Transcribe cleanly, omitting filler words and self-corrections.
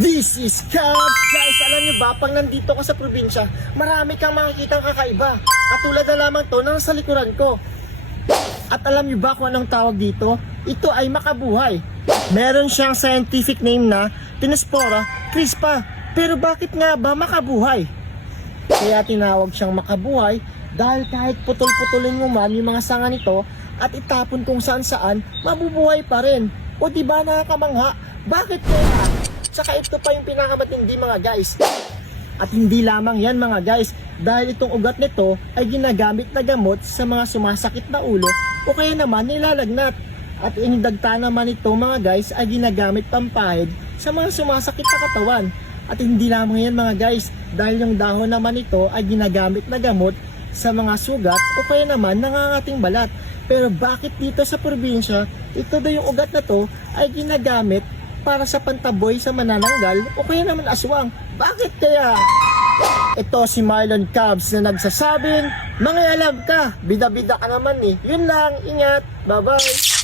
This is Cubs! Guys, alam nyo ba, pag nandito ka sa probinsya, marami kang makikitang kakaiba. Katulad na lamang to na nasa likuran ko. At alam nyo ba kung anong tawag dito? Ito ay makabuhay. Meron siyang scientific name na Tinospora crispa. Pero bakit nga ba makabuhay? Kaya tinawag siyang makabuhay dahil kahit putol-putulin mo man yung mga sanga nito at itapon kung saan-saan, mabubuhay pa rin. O diba nakakamangha? Bakit kaya? Tsaka ito pa yung pinakamatindi mga guys. At hindi lamang yan mga guys, dahil itong ugat nito ay ginagamit na gamot sa mga sumasakit na ulo o kaya naman nilalagnat. At inidagta naman ito mga guys ay ginagamit pampahid sa mga sumasakit na katawan. At hindi lamang yan mga guys, dahil yung dahon naman ito ay ginagamit na gamot sa mga sugat o kaya naman nangangating balat. Pero bakit dito sa probinsya, ito daw yung ugat na to ay ginagamit para sa pantaboy sa manananggal o kaya naman aswang? Bakit kaya? Ito si Marlon Cubs na nagsasabing, mangialam ka, bida-bida ka naman eh. Yun lang, ingat, bye-bye.